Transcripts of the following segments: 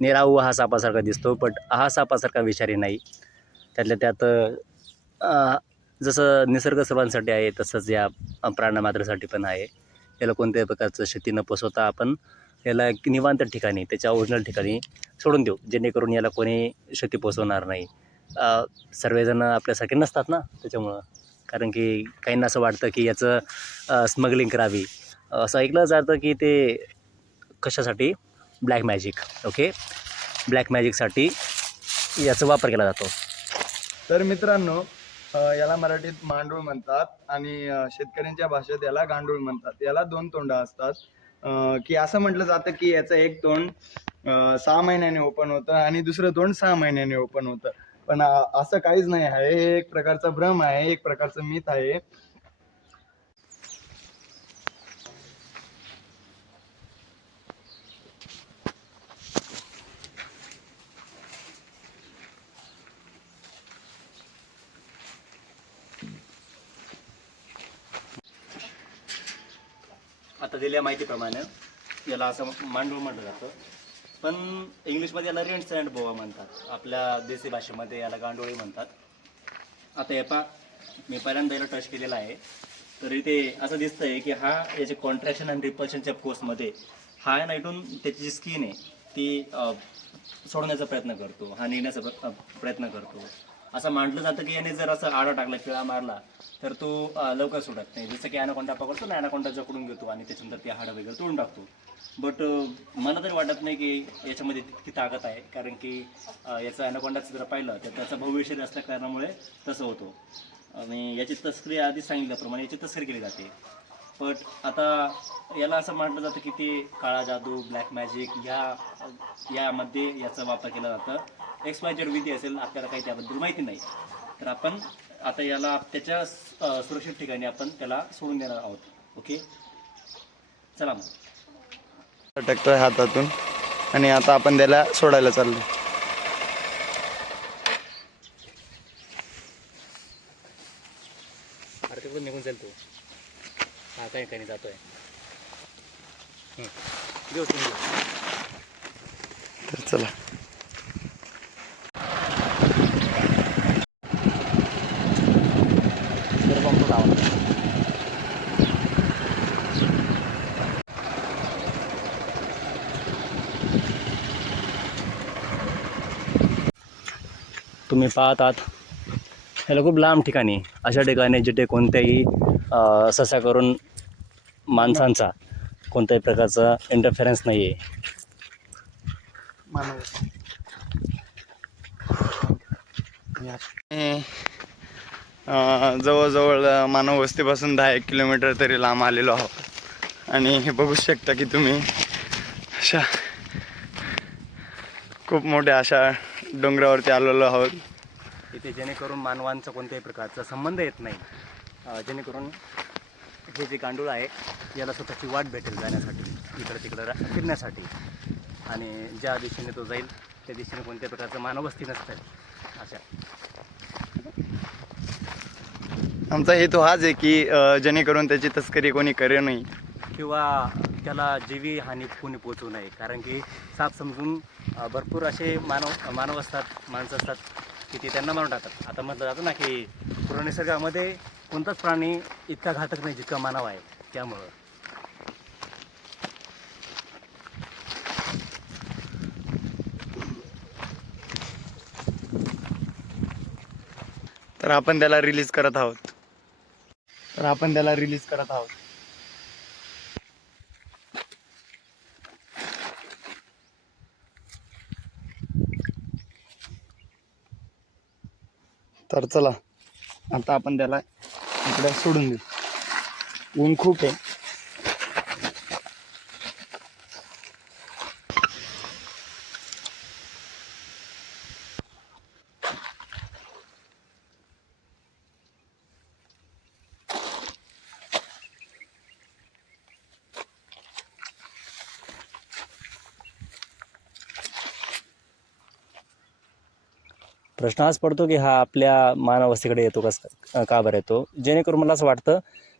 निराऊ हा सापासारखा दिसतो, बट हा सापासारखा विषारी नाही. त्यातल्या त्यात जसं निसर्ग सर्वांसाठी आहे तसंच या प्राणमात्रासाठी पण आहे. याला कोणत्याही प्रकारचं क्षती न पोचवता आपण याला एक निवांत ठिकाणी त्याच्या ओरिजिनल ठिकाणी सोडून देऊ, जेणेकरून याला कोणी क्षती पोचवणार नाही. सर्वजण आपल्यासारखे नसतात ना, त्याच्यामुळं. कारण की काहींना असं वाटतं की याचं स्मगलिंग करावी. असं ऐकलं जातं की ते कशासाठी, ब्लॅक मॅजिक. ओके, ब्लॅक मॅजिकसाठी याचा वापर केला जातो. तर मित्रांनो, याला मराठीत मांडूळ म्हणतात आणि शेतकऱ्यांच्या भाषेत याला गांडूळ म्हणतात. याला 2 तोंड असतात. की असं म्हटलं जातं की याचं एक तोंड 6 महिन्यांनी ओपन होतं आणि दुसरं तोंड 6 महिन्यांनी ओपन होतं. पण असं काहीच नाही आहे. हे एक प्रकारचा भ्रम आहे, एक प्रकारचं मिथ आहे. आता दिलेल्या माहितीप्रमाणे याला असं मांडूळ म्हटलं जातं, पण इंग्लिशमध्ये याला रेंट सँड बोवा म्हणतात. आपल्या देसी भाषेमध्ये याला गांडोळी म्हणतात. आता हे मी पहिल्यांदा याला टच केलेला आहे, तर इथे असं दिसतंय की हा याचे कॉन्ट्रॅक्शन आणि रिपल्शनच्या फोर्समध्ये हा आहे ना, इथून त्याची जी स्किन आहे ती सोडण्याचा प्रयत्न करतो, हा निघण्याचा प्रयत्न करतो. असं म्हटलं जातं की याने जर असं आडा टाकला, किळा मारला, तर तो लवकर सुटत नाही. जसं की ॲनाकोंडा पकडतो ना, ॲनाकोंडा जकडून घेतो आणि त्याच्यानंतर ते हाडं वगैरे तोडून टाकतो. बट मला तरी वाटत नाही की याच्यामध्ये तितकी ताकद आहे, कारण की याचं ॲनाकोंडाचं जर पाहिलं तर त्याचा भविष्य असल्या कारणामुळे तसं होतो. आणि याची तस्करी आधी सांगितल्याप्रमाणे याची तस्करी केली जाते. बट आता याला असं म्हटलं जातं की ते काळा जादू, ब्लॅक मॅजिक यामध्ये याचा वापर केला जातं. XYZ विधी असेल, आपल्याला काही त्याबद्दल माहिती नाही. तर आपण आता याला त्याच्या सुरक्षित ठिकाणी आपण त्याला सोडून देणार आहोत. ओके, चला मग. अटकतोय हातातून आणि आता आपण त्याला सोडायला चाललो. अरे तिकडून निघून जाईल तो. हा काही काही जातोय. तर चला. तुम्ही पाहत आहात याला खूप लांब ठिकाणी, अशा ठिकाणी जिथे कोणत्याही सहसा करून माणसांचा कोणत्याही प्रकारचा इंटरफेरन्स नाही आहे. जवळजवळ मानव वस्तीपासून 10-1 किलोमीटर तरी लांब आलेलो आहोत आणि हे बघू शकता की तुम्ही अशा खूप मोठ्या अशा डोंगरावरती आलेलो आहोत. इथे जेणेकरून मानवांचा कोणत्याही प्रकारचा संबंध येत नाही, जेणेकरून हे जे गांडूळ आहे याला स्वतःची वाट भेटेल जाण्यासाठी, इकडं तिकडं फिरण्यासाठी. आणि ज्या दिशेने तो जाईल त्या दिशेने कोणत्या प्रकारचं मानववस्ती नसतं. अशा आमचा हेतू हाच आहे की जेणेकरून त्याची तस्करी कोणी करे नाही किंवा त्याला जीवी हानी कोणी पोचवू नये. कारण की साप समजून भरपूर असे मानव असतात, माणसं असतात की ते त्यांना मारून टाकतात. आता म्हटलं जातं ना की पूर्ण निसर्गामध्ये कोणताच प्राणी इतका घातक नाही जितका मानव आहे. त्यामुळं तर आपण त्याला रिलीज करत आहोत. तर चला, आता आपण त्याला इकडे सोडून देऊ. ऊन खूप आहे. प्रश्न हाच पडतो की हा आपल्या मानववस्तीकडे येतो का बरं येतो. जेणेकरून मला असं वाटतं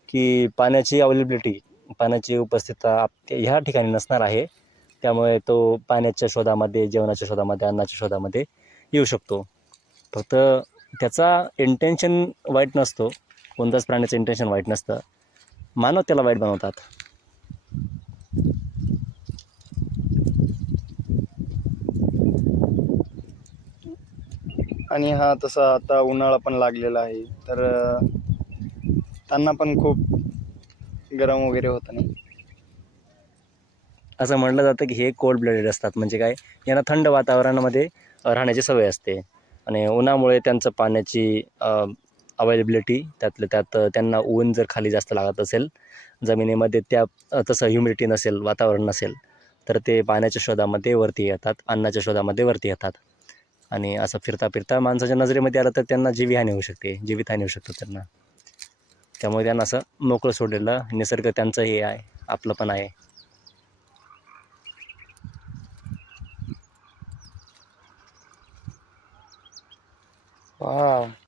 की पाण्याची अवेलेबिलिटी, पाण्याची उपस्थितता ह्या ठिकाणी नसणार आहे. त्यामुळे तो पाण्याच्या शोधामध्ये, जेवणाच्या शोधामध्ये, अन्नाच्या शोधामध्ये येऊ शकतो. फक्त त्याचा इंटेन्शन वाईट नसतो, कोणत्याच प्राण्याचं इंटेन्शन वाईट नसतं, मानव त्याला वाईट बनवतात. आणि हा तसा आता उन्हाळा पण लागलेला आहे, तर त्यांना पण खूप गरम वगैरे होतं नाही. असं म्हटलं जातं की हे कोल्ड ब्लडेड असतात. म्हणजे काय, यांना थंड वातावरणामध्ये राहण्याची सवय असते आणि उन्हामुळे त्यांचं पाण्याची अवेलेबिलिटी, त्यातलं त्यात त्यांना ऊन जर खाली जास्त लागत असेल जमिनीमध्ये, तसं ह्युमिडिटी नसेल, वातावरण नसेल, तर ते पाण्याच्या शोधामध्ये वरती येतात, अन्नाच्या शोधामध्ये वरती येतात. आणि असं फिरता फिरता माणसाच्या नजरेमध्ये आलं तर त्यांना जीवितहानी होऊ शकतं त्यांना. त्यामुळे त्यांना असं मोकळं सोडलेलं, निसर्ग त्यांचं हे आहे, आपलं पण आहे. वाव.